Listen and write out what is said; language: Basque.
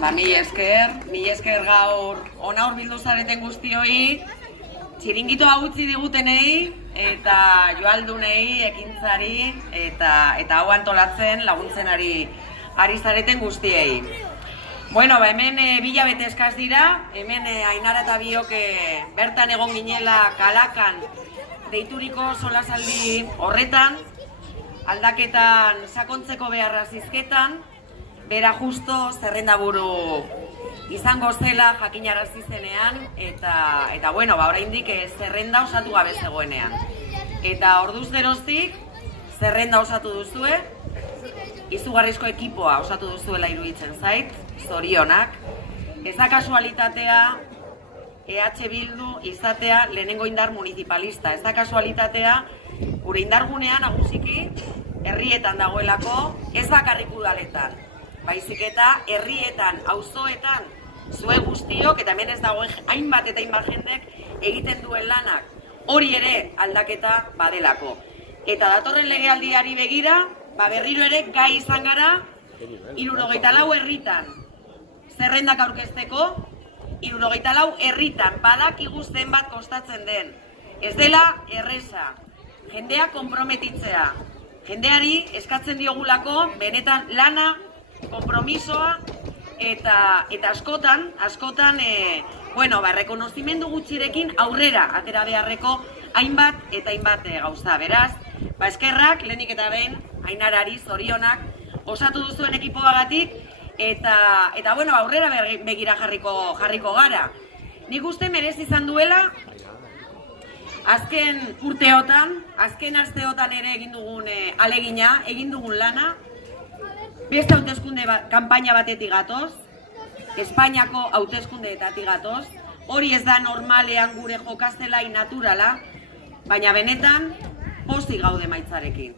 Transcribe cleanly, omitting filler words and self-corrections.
Mil esker gaur ona hurbildu zareten guztioi, txiringito utzi digutenei eta joaldunei, ekintzari eta hau antolatzen laguntzen ari zareten guztiei. Bueno, hemen 2 hilabete eskaz dira, hemen Ainara eta biok bertan egon ginela Kalakan deituriko solasaldi horretan, aldaketan sakontzeko beharra zizketan, bera justo zerrendaburu izango zela jakinarazi zenean eta bueno, oraindik zerrenda osatu gabe zegoenean. Eta orduz geroztik zerrenda osatu duzue, izugarrizko ekipoa osatu duzuela iruditzen zait, zorionak. Ez da kasualitatea EH Bildu izatea lehenengo indar municipalista, ez da kasualitatea gure indargunean nagusiki herrietan dagoelako, ez bakarrik udaletan, baizik eta herrietan, auzoetan, zue guztiok, eta hemen ez dago hainbat eta hainbat jendek egiten duen lanak, hori ere aldaketa badelako. Eta datorren legealdiari begira, berriro ere gai izan gara 74 herritan zerrendak aurkezteko, 74 herritan badakigu zenbat kostatzen den. Ez dela erreza, jendea konprometitzea, jendeari eskatzen diogulako benetan lana, konpromisoa eta askotan rekonozimendu gutxirekin aurrera atera beharreko hainbat eta hainbat gauza. Beraz, eskerrak lehenik eta behin Ainarari zorionak osatu duzuen ekipoagatik eta aurrera begira jarriko gara. Nik uste merezi izan duela azken urteotan, azken asteotan ere egin dugun alegina, egin dugun lana. Beste hauteskunde kanpaina batetik gatoz, Espainiako hauteskundeetatik gatoz, hori ez da normalean gure jokaztelai naturala, baina benetan pozik gaude maitzarekin.